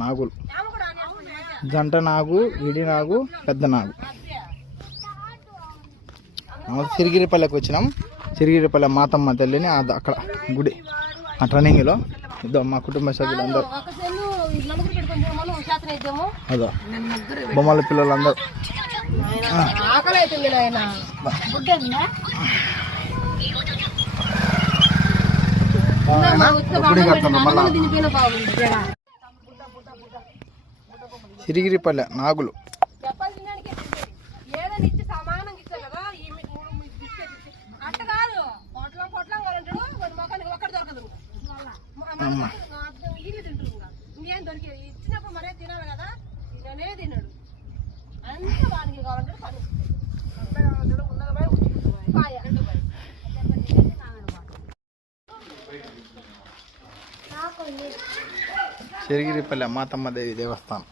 నాగులు, జంట నాగు, విడి నాగు, పెద్ద నాగు. సిరిగిరిపల్లెకి వచ్చినాం. సిరిగిరిపల్లె మాతమ్మ తల్లిని అక్కడ గుడి ఆ ట్రైనింగ్లో ఇద్దాం మా కుటుంబ సభ్యులందరూ, అదో బొమ్మల పిల్లలందరూ. సిరిగిరిపల్లె నాగులు. సిరిగిరిపల్లె మాతమ్మ దేవి దేవస్థానం.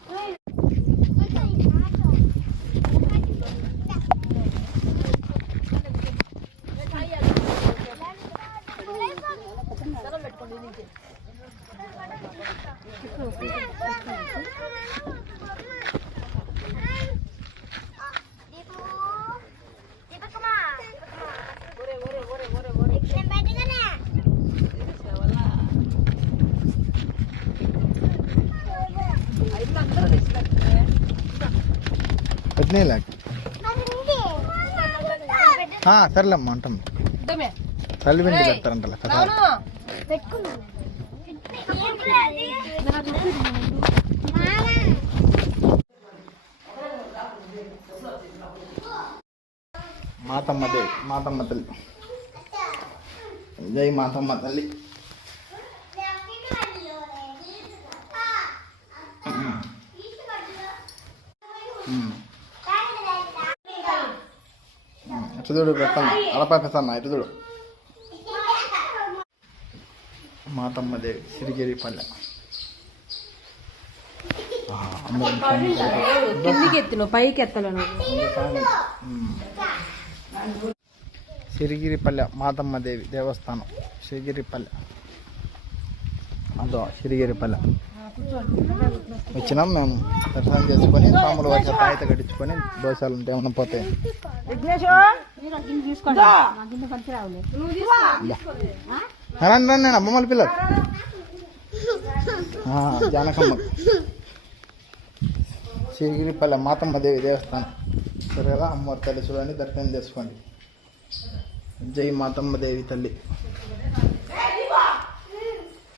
సర్లేమ్మా అంటాం. తల్లి వెండి పెడతారంట మాతమ్మ దేవి, మాతమ్మ తల్లి. జై మాతమ్మ తల్లి. ఇటుదుడు పెట్టమ్మా, అలపాపిస్తామ్మా ఇటుదుడు. మాతమ్మ దేవి సిరిగిరిపల్లె. సిరిగిరిపల్లె మాతమ్మ దేవి దేవస్థానం. సిరిగిరిపల్లె, అదో సిరిగిరిపల్లె వచ్చినాం మేము. దర్శనం చేసుకొని పాముల వచ్చి తాయిత కట్టించుకొని దోషాలు ఉంటే ఏమన్నా పోతాయి. రండి బొమ్మల పిల్లలు. జానకమ్మ. సిరిగిరిపల్లె మాతమ్మ దేవి దేవస్థానం. సరే కదా, అమ్మవారి తల్లి చూడండి, దర్శనం చేసుకోండి. జై మాతమ్మ దేవి తల్లి.